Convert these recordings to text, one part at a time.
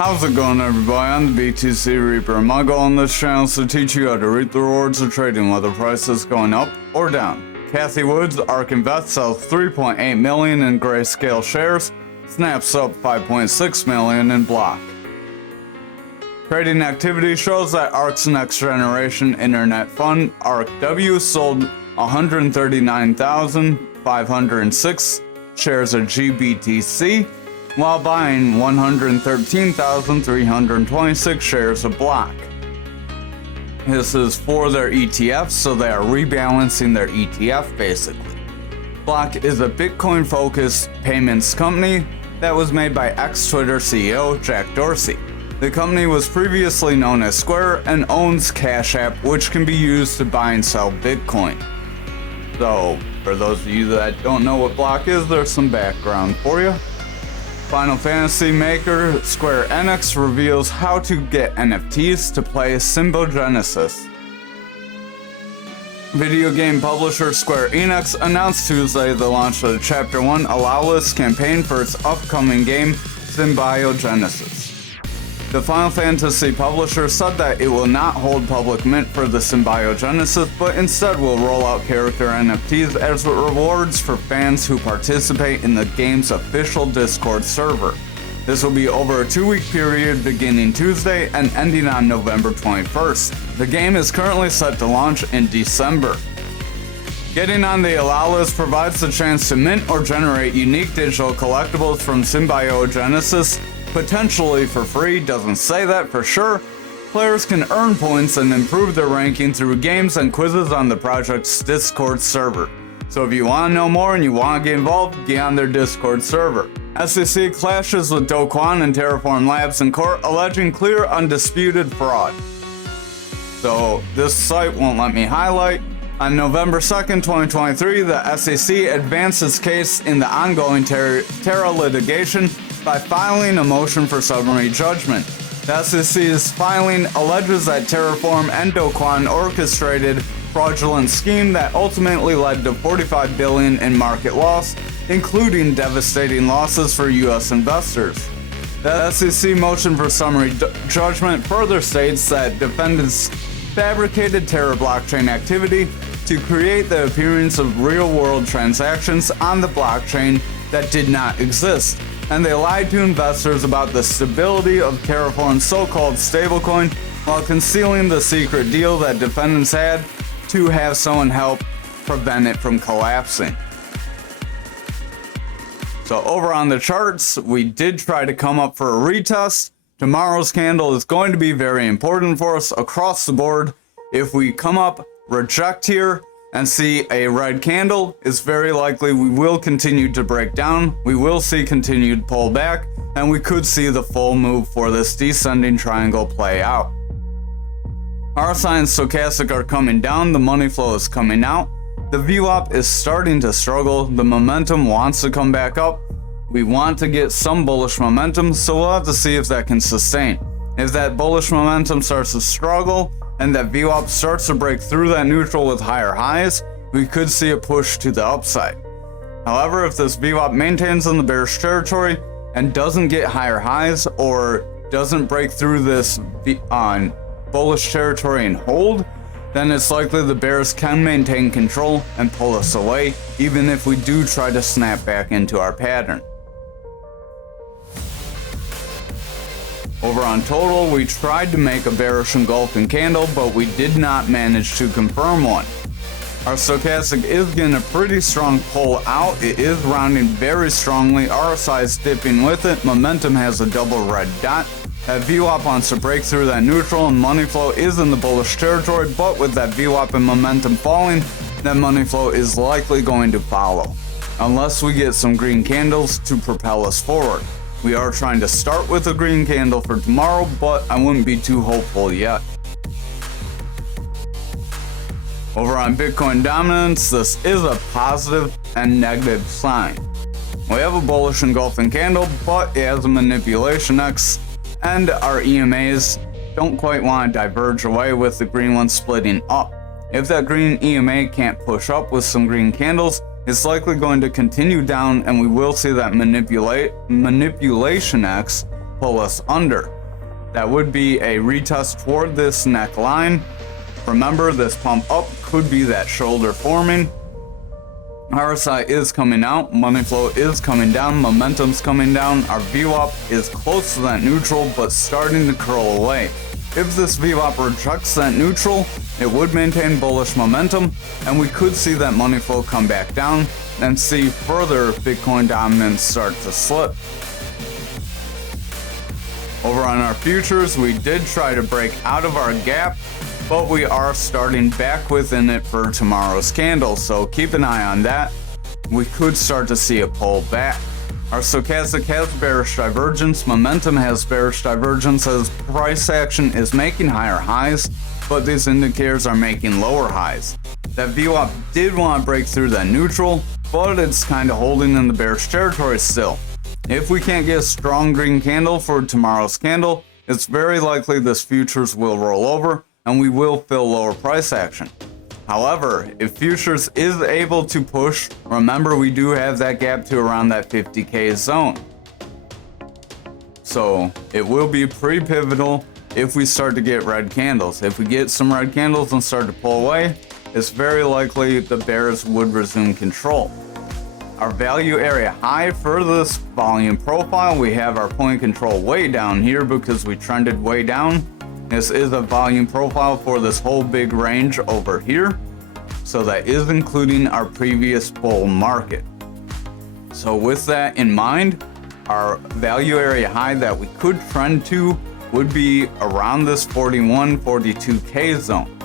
How's it going, everybody? I'm the BTC Reaper, and my goal on this channel is to teach you how to reap the rewards of trading, whether prices going up or down. Kathy Woods, ARK Invest, sells 3.8 million in grayscale shares, snaps up 5.6 million in block. Trading activity shows that ARK's next generation internet fund, ARKW, sold 139,506 shares of GBTC, while buying 113,326 shares of block. This is for their ETFs, so they are rebalancing their ETF basically. Block is a Bitcoin-focused payments company that was made by ex-Twitter CEO Jack Dorsey. The company was previously known as Square and owns Cash App, which can be used to buy and sell Bitcoin. So, for those of you that don't know what Block is, there's some background for you. Final Fantasy maker Square Enix reveals how to get NFTs to play Symbiogenesis. Video game publisher Square Enix announced Tuesday the launch of the Chapter 1 allow list campaign for its upcoming game Symbiogenesis. The Final Fantasy publisher said that it will not hold public mint for the Symbiogenesis, but instead will roll out character NFTs as rewards for fans who participate in the game's official Discord server. This will be over a 2-week period beginning Tuesday and ending on November 21st. The game is currently set to launch in December. Getting on the allow list provides the chance to mint or generate unique digital collectibles from Symbiogenesis, potentially for free. Doesn't say that for sure. Players can earn points and improve their ranking through games and quizzes on the project's Discord server. So if you want to know more and you want to get involved, get on their Discord server. SEC clashes with Do Kwon and Terraform Labs in court, alleging clear, undisputed fraud. So this site won't let me highlight. On November 2nd, 2023, the SEC advanced its case in the ongoing Terra litigation by filing a motion for summary judgment. The SEC's filing alleges that Terraform and Do Kwon orchestrated fraudulent scheme that ultimately led to $45 billion in market loss, including devastating losses for U.S. investors. The SEC motion for summary judgment further states that defendants fabricated Terra blockchain activity to create the appearance of real-world transactions on the blockchain that did not exist, and they lied to investors about the stability of Terraform's so-called stablecoin while concealing the secret deal that defendants had to have someone help prevent it from collapsing. So over on the charts, we did try to come up for a retest. Tomorrow's candle is going to be very important for us across the board. If we come up, reject here, and see a red candle, it's very likely we will continue to break down, we will see continued pullback, and we could see the full move for this descending triangle play out. RSI and Stochastic are coming down, the money flow is coming out, the VWAP is starting to struggle, the momentum wants to come back up, we want to get some bullish momentum, so we'll have to see if that can sustain. If that bullish momentum starts to struggle, and that VWAP starts to break through that neutral with higher highs, we could see a push to the upside. However, if this VWAP maintains in the bearish territory and doesn't get higher highs or doesn't break through this bullish territory and hold, then it's likely the bears can maintain control and pull us away, even if we do try to snap back into our pattern. Over on total, we tried to make a bearish engulfing candle, but we did not manage to confirm one. Our stochastic is getting a pretty strong pull out. It is rounding very strongly. RSI is dipping with it. Momentum has a double red dot. That VWAP wants to break through that neutral, and money flow is in the bullish territory, but with that VWAP and momentum falling, that money flow is likely going to follow, unless we get some green candles to propel us forward. We are trying to start with a green candle for tomorrow, but I wouldn't be too hopeful yet. Over on Bitcoin dominance, this is a positive and negative sign. We have a bullish engulfing candle, but it has a manipulation X, and our EMAs don't quite want to diverge away with the green one splitting up. If that green EMA can't push up with some green candles, it's likely going to continue down, and we will see that manipulation X pull us under. That would be a retest toward this neckline. Remember, this pump up could be that shoulder forming. RSI is coming out, money flow is coming down, momentum's coming down. Our VWAP is close to that neutral, but starting to curl away. If this VWAP rejects that neutral, it would maintain bullish momentum, and we could see that money flow come back down and see further Bitcoin dominance start to slip. Over on our futures, we did try to break out of our gap, but we are starting back within it for tomorrow's candle, so keep an eye on that. We could start to see a pull back. Our stochastic has bearish divergence, momentum has bearish divergence as price action is making higher highs, but these indicators are making lower highs. That VWAP did want to break through that neutral, but it's kind of holding in the bearish territory still. If we can't get a strong green candle for tomorrow's candle, it's very likely this futures will roll over and we will fill lower price action. However, if futures is able to push, remember we do have that gap to around that 50K zone. So it will be pretty pivotal if we start to get red candles. If we get some red candles and start to pull away, it's very likely the bears would resume control. Our value area high for this volume profile, we have our point control way down here because we trended way down. This is a volume profile for this whole big range over here. So that is including our previous bull market. So with that in mind, our value area high that we could trend to would be around this 41, 42K zone.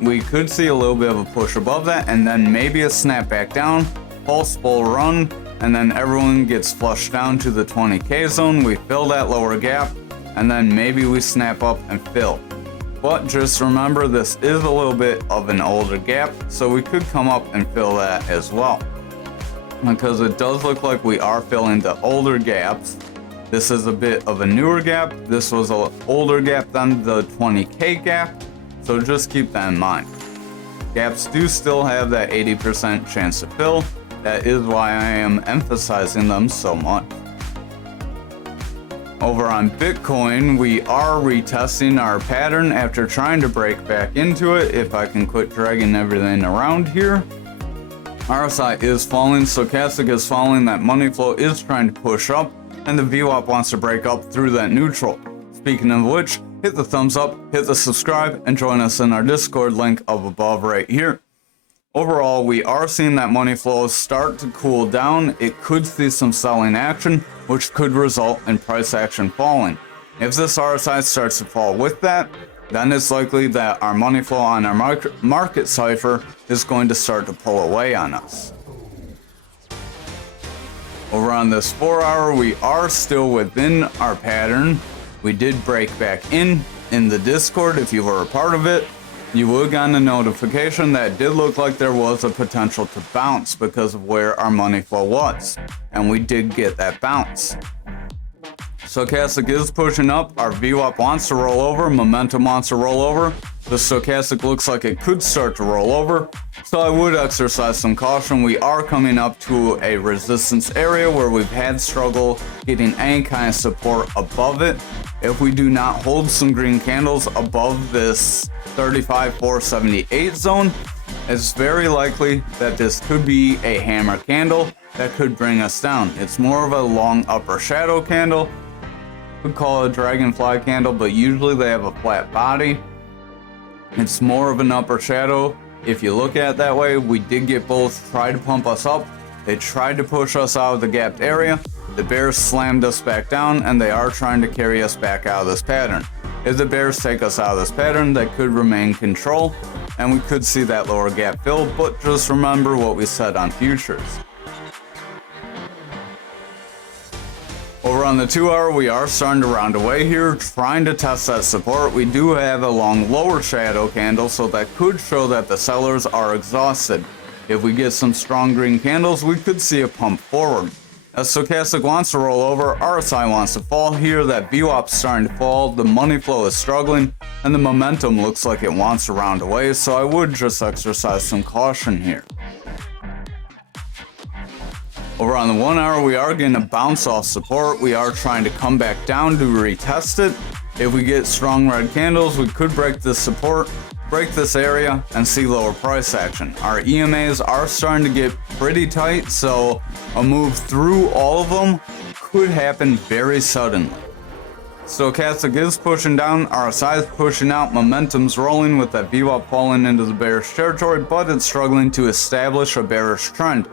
We could see a little bit of a push above that and then maybe a snap back down, false bull run, and then everyone gets flushed down to the 20K zone. We fill that lower gap, and then maybe we snap up and fill. But just remember, this is a little bit of an older gap, so we could come up and fill that as well. Because it does look like we are filling the older gaps. This is a bit of a newer gap. This was an older gap than the 20K gap, so just keep that in mind. Gaps do still have that 80% chance to fill. That is why I am emphasizing them so much. Over on Bitcoin, we are retesting our pattern after trying to break back into it. If I can quit dragging everything around here. RSI is falling, stochastic is falling, that money flow is trying to push up, and the VWAP wants to break up through that neutral. Speaking of which, hit the thumbs up, hit the subscribe, and join us in our Discord link up above right here. Overall, we are seeing that money flow start to cool down. It could see some selling action, which could result in price action falling. If this RSI starts to fall with that, then it's likely that our money flow on our market cipher is going to start to pull away on us. Over on this 4-hour, we are still within our pattern. We did break back in the Discord. If you were a part of it, you would have gotten a notification that it did look like there was a potential to bounce because of where our money flow was. And we did get that bounce. Stochastic is pushing up. Our VWAP wants to roll over. Momentum wants to roll over. The stochastic looks like it could start to roll over. So I would exercise some caution. We are coming up to a resistance area where we've had struggle getting any kind of support above it. If we do not hold some green candles above this 35,478 zone, it's very likely that this could be a hammer candle that could bring us down. It's more of a long upper shadow candle. Could call it a dragonfly candle, but usually they have a flat body. It's more of an upper shadow. If you look at it that way, we did get both try to pump us up. They tried to push us out of the gapped area. The bears slammed us back down, and they are trying to carry us back out of this pattern. If the bears take us out of this pattern, they could remain control, and we could see that lower gap fill, but just remember what we said on futures. Over on the 2-hour, we are starting to round away here, trying to test that support. We do have a long lower shadow candle, so that could show that the sellers are exhausted. If we get some strong green candles, we could see a pump forward. As stochastic wants to roll over, RSI wants to fall here, that VWAP's starting to fall, the money flow is struggling, and the momentum looks like it wants to round away, so I would just exercise some caution here. Over on the 1 hour, we are getting a bounce off support. We are trying to come back down to retest it. If we get strong red candles, we could break this support, break this area, and see lower price action. Our EMAs are starting to get pretty tight, so a move through all of them could happen very suddenly. Stochastic is pushing down, RSI is pushing out, momentum's rolling with that VWAP falling into the bearish territory, but it's struggling to establish a bearish trend.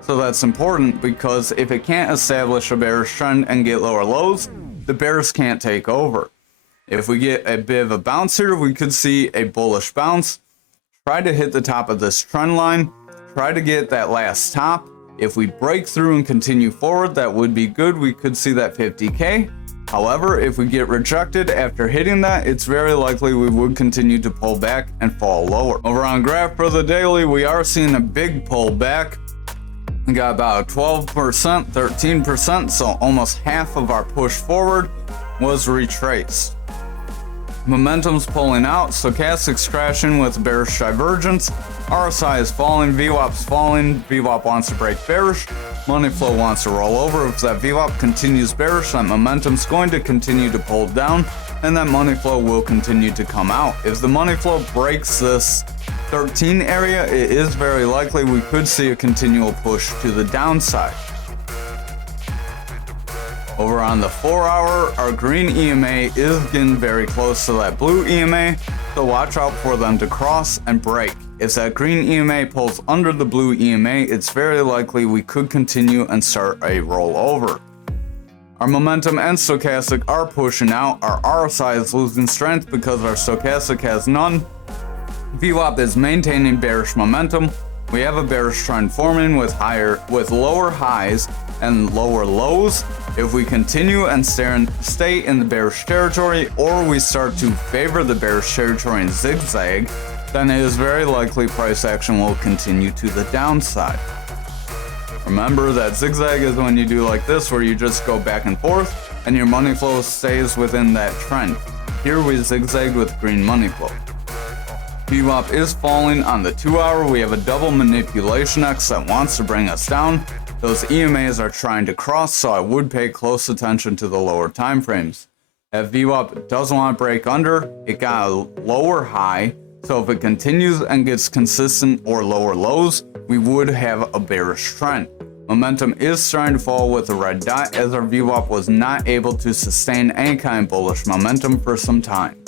So that's important because if it can't establish a bearish trend and get lower lows, the bears can't take over. If we get a bit of a bounce here, we could see a bullish bounce. Try to hit the top of this trend line. Try to get that last top. If we break through and continue forward, that would be good. We could see that 50K. However, if we get rejected after hitting that, it's very likely we would continue to pull back and fall lower. Over on graph for the daily, we are seeing a big pullback. We got about 12%, 13%, so almost half of our push forward was retraced. Momentum's pulling out, stochastic's crashing with bearish divergence, RSI is falling, VWAP's falling, VWAP wants to break bearish, money flow wants to roll over. If that VWAP continues bearish, that momentum's going to continue to pull down, and that money flow will continue to come out. If the money flow breaks this 13 area, it is very likely we could see a continual push to the downside. Over on the 4 hour, our green EMA is getting very close to that blue EMA, so watch out for them to cross and break. If that green EMA pulls under the blue EMA, it's very likely we could continue and start a rollover. Our momentum and stochastic are pushing out. Our RSI is losing strength because our stochastic has none. VWAP is maintaining bearish momentum. We have a bearish trend forming with lower highs and lower lows. If we continue and stay in the bearish territory, or we start to favor the bearish territory and zigzag, then it is very likely price action will continue to the downside. Remember that zigzag is when you do like this, where you just go back and forth and your money flow stays within that trend. Here we zigzagged with green money flow. VWAP is falling on the 2 hour. We have a double manipulation X that wants to bring us down. Those EMAs are trying to cross, so I would pay close attention to the lower time frames. If VWAP doesn't want to break under, it got a lower high, so if it continues and gets consistent or lower lows, we would have a bearish trend. Momentum is starting to fall with a red dot, as our VWAP was not able to sustain any kind of bullish momentum for some time.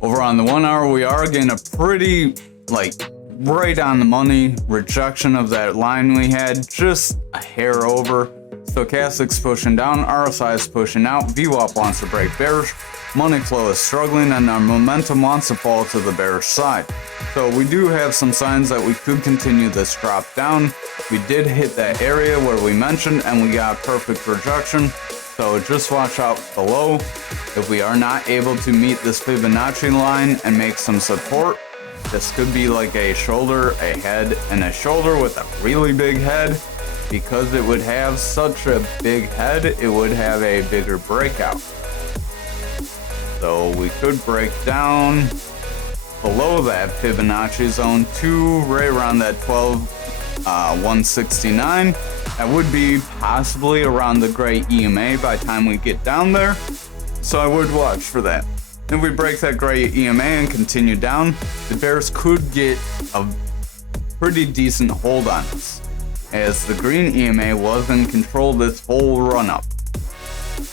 Over on the 1 hour, we are getting a pretty, right on the money rejection of that line we had, just a hair over. Stochastic's pushing down, RSI is pushing out, VWAP wants to break bearish, money flow is struggling, and our momentum wants to fall to the bearish side. So we do have some signs that we could continue this drop down. We did hit that area where we mentioned, and we got perfect rejection. So just watch out below. If we are not able to meet this Fibonacci line and make some support, this could be like a shoulder, a head, and a shoulder with a really big head. Because it would have such a big head, it would have a bigger breakout. So we could break down below that Fibonacci zone to right around that 169. That would be possibly around the gray EMA by the time we get down there. So I would watch for that. If we break that gray EMA and continue down, the bears could get a pretty decent hold on us, as the green EMA was in control this whole run up.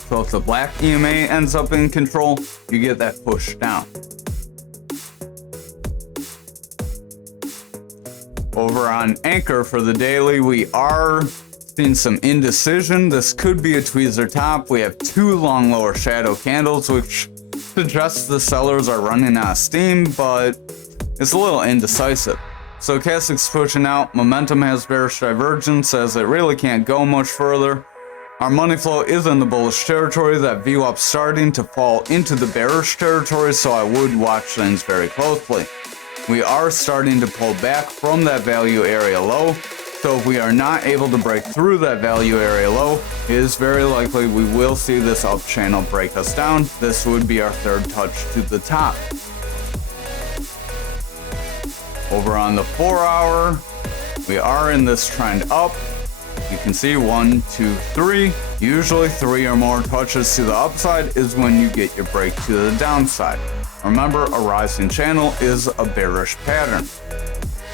So if the black EMA ends up in control, you get that push down. Over on Anchor for the daily, we are seeing some indecision. This could be a tweezer top. We have two long lower shadow candles, which suggests the sellers are running out of steam, but it's a little indecisive. Stochastic's pushing out, momentum has bearish divergence as it really can't go much further. Our money flow is in the bullish territory, that VWAP starting to fall into the bearish territory, so I would watch things very closely. We are starting to pull back from that value area low, so if we are not able to break through that value area low, it is very likely we will see this up channel break us down. This would be our third touch to the top. Over on the 4 hour, We are in this trend up. You can see 1, 2, 3. Usually 3 or more touches to the upside is when you get your break to the downside. Remember, a rising channel is a bearish pattern.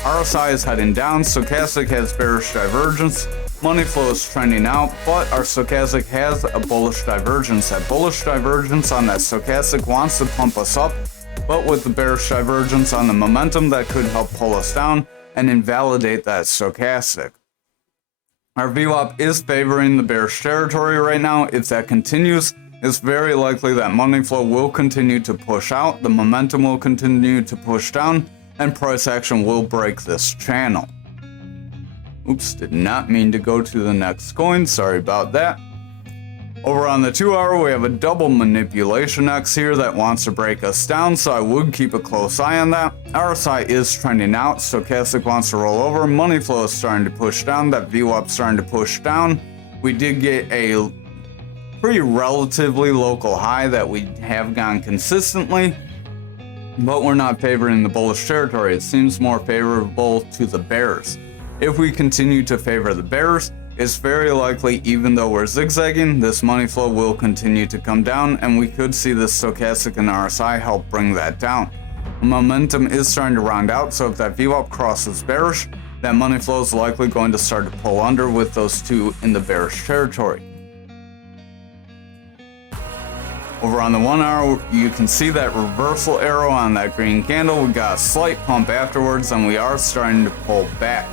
RSI is heading down, stochastic has bearish divergence, money flow is trending out, but our stochastic has a bullish divergence. That bullish divergence on that stochastic wants to pump us up, but with the bearish divergence on the momentum, that could help pull us down and invalidate that stochastic. Our VWAP is favoring the bearish territory right now. If that continues, it's very likely that money flow will continue to push out, the momentum will continue to push down, and price action will break this channel. Oops, did not mean to go to the next coin, sorry about that. Over on the 2 hour, we have a double manipulation X here that wants to break us down, so I would keep a close eye on that. RSI is trending out, stochastic wants to roll over, money flow is starting to push down, that VWAP starting to push down. We did get a pretty relatively local high that we have gone consistently, but we're not favoring the bullish territory. It seems more favorable to the bears. If we continue to favor the bears, it's very likely, even though we're zigzagging, this money flow will continue to come down, and we could see the stochastic and RSI help bring that down. Momentum is starting to round out, so if that VWAP crosses bearish, that money flow is likely going to start to pull under with those two in the bearish territory. Over on the 1 hour, you can see that reversal arrow on that green candle. We got a slight pump afterwards, and we are starting to pull back.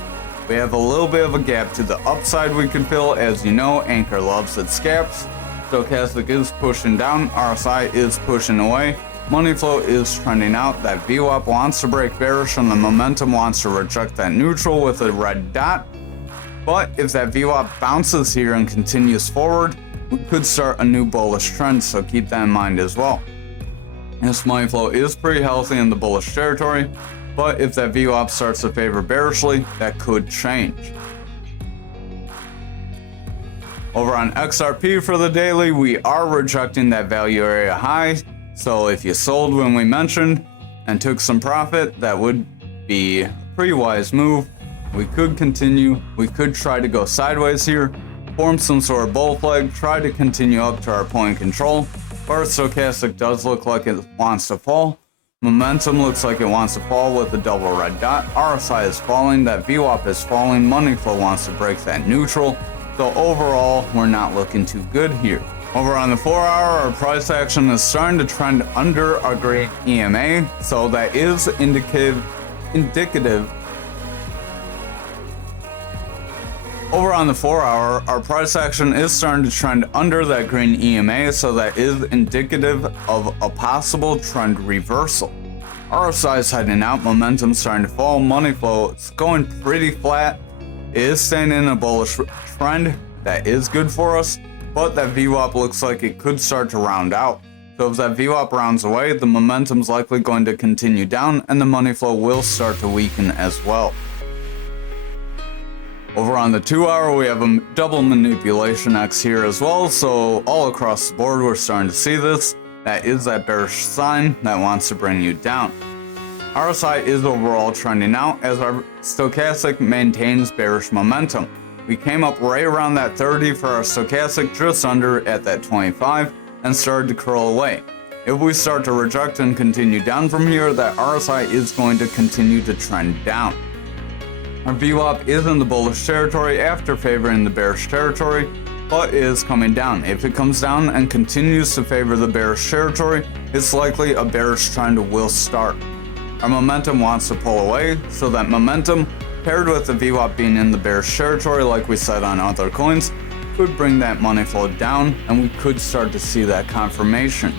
We have a little bit of a gap to the upside we can fill. As you know, Anchor loves its gaps. Stochastic is pushing down, RSI is pushing away. Money flow is trending out. That VWAP wants to break bearish, and the momentum wants to reject that neutral with a red dot. But if that VWAP bounces here and continues forward, we could start a new bullish trend, so keep that in mind as well. This money flow is pretty healthy in the bullish territory, but if that VWAP starts to favor bearishly, that could change. Over on XRP for the daily, we are rejecting that value area high, so if you sold when we mentioned and took some profit, that would be a pretty wise move. We could continue, we could try to go sideways here, form some sort of bull flag, try to continue up to our point of control, but our stochastic does look like it wants to fall. Momentum looks like it wants to fall with a double red dot. RSI is falling, that VWAP is falling, money flow wants to break that neutral. So overall, we're not looking too good here. Over on the 4 hour, our price action is starting to trend under our green EMA, so that is indicative. Over on the 4 hour, our price action is starting to trend under that green EMA, so that is indicative of a possible trend reversal. RSI is heading out, momentum starting to fall, money flow is going pretty flat. It is staying in a bullish trend, that is good for us, but that VWAP looks like it could start to round out. So if that VWAP rounds away, the momentum's likely going to continue down, and the money flow will start to weaken as well. Over on the 2 hour, we have a double manipulation X here as well, so all across the board we're starting to see this. That is that bearish sign that wants to bring you down. RSI is overall trending out as our stochastic maintains bearish momentum. We came up right around that 30 for our stochastic, just under at that 25, and started to curl away. If we start to reject and continue down from here, that RSI is going to continue to trend down. Our VWAP is in the bullish territory after favoring the bearish territory, but is coming down. If it comes down and continues to favor the bearish territory, it's likely a bearish trend will start. Our momentum wants to pull away, so that momentum, paired with the VWAP being in the bearish territory like we said on other coins, could bring that money flow down, and we could start to see that confirmation.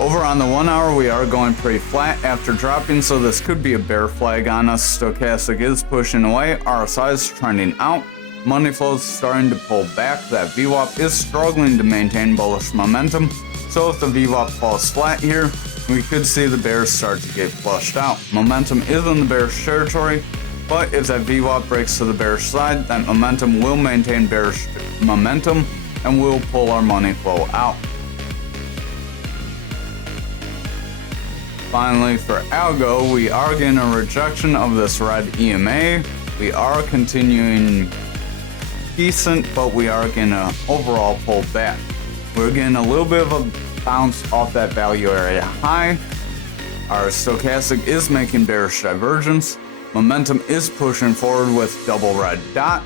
Over on the 1 hour, we are going pretty flat after dropping, so this could be a bear flag on us. Stochastic is pushing away, RSI is trending out, money flow is starting to pull back, that VWAP is struggling to maintain bullish momentum, so if the VWAP falls flat here, we could see the bears start to get flushed out. Momentum is in the bearish territory, but if that VWAP breaks to the bearish side, that momentum will maintain bearish momentum and will pull our money flow out. Finally, for Algo, we are getting a rejection of this red EMA. We are continuing decent, but we are gonna overall pull back. We're getting a little bit of a bounce off that value area high. Our stochastic is making bearish divergence. Momentum is pushing forward with double red dot.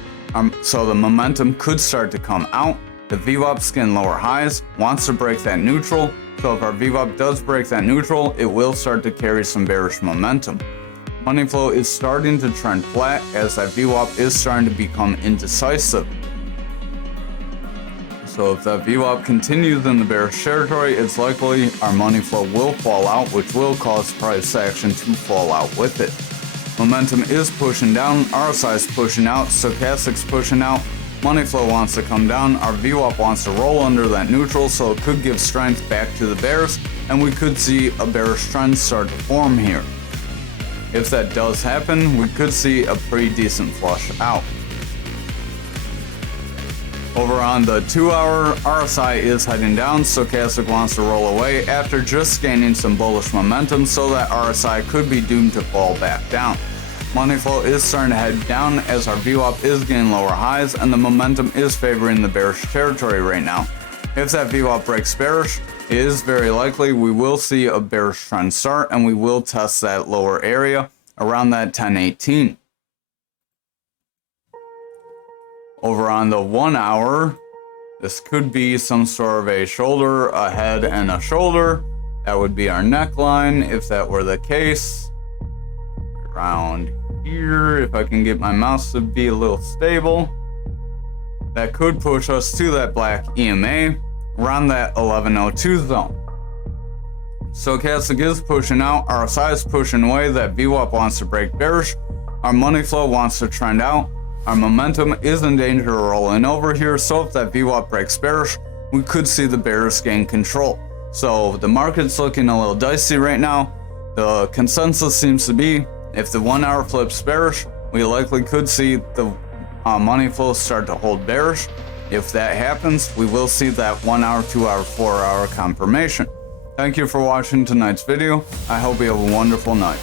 So the momentum could start to come out. The VWAP's getting lower highs, wants to break that neutral. So if our VWAP does break that neutral, it will start to carry some bearish momentum. Money flow is starting to trend flat as that VWAP is starting to become indecisive. So if that VWAP continues in the bearish territory, it's likely our money flow will fall out, which will cause price action to fall out with it. Momentum is pushing down, RSI is pushing out, stochastic's pushing out, money flow wants to come down, our VWAP wants to roll under that neutral, so it could give strength back to the bears, and we could see a bearish trend start to form here. If that does happen, we could see a pretty decent flush out. Over on the 2-hour, RSI is heading down, stochastic wants to roll away after just gaining some bullish momentum, so that RSI could be doomed to fall back down. Money flow is starting to head down as our VWAP is getting lower highs and the momentum is favoring the bearish territory right now. If that VWAP breaks bearish, it is very likely we will see a bearish trend start and we will test that lower area around that 1018. Over on the 1 hour, this could be some sort of a shoulder, a head, and a shoulder. That would be our neckline if that were the case. Around here, if I can get my mouse to be a little stable. That could push us to that black EMA around that 1102 zone. Stochastic is pushing out, RSI is pushing away, that VWAP wants to break bearish, our money flow wants to trend out, our momentum is in danger of rolling over here, so if that VWAP breaks bearish, we could see the bears gain control. So the market's looking a little dicey right now. The consensus seems to be if the 1 hour flips bearish, we likely could see the money flow start to hold bearish. If that happens, we will see that 1 hour, 2 hour, 4 hour confirmation. Thank you for watching tonight's video. I hope you have a wonderful night.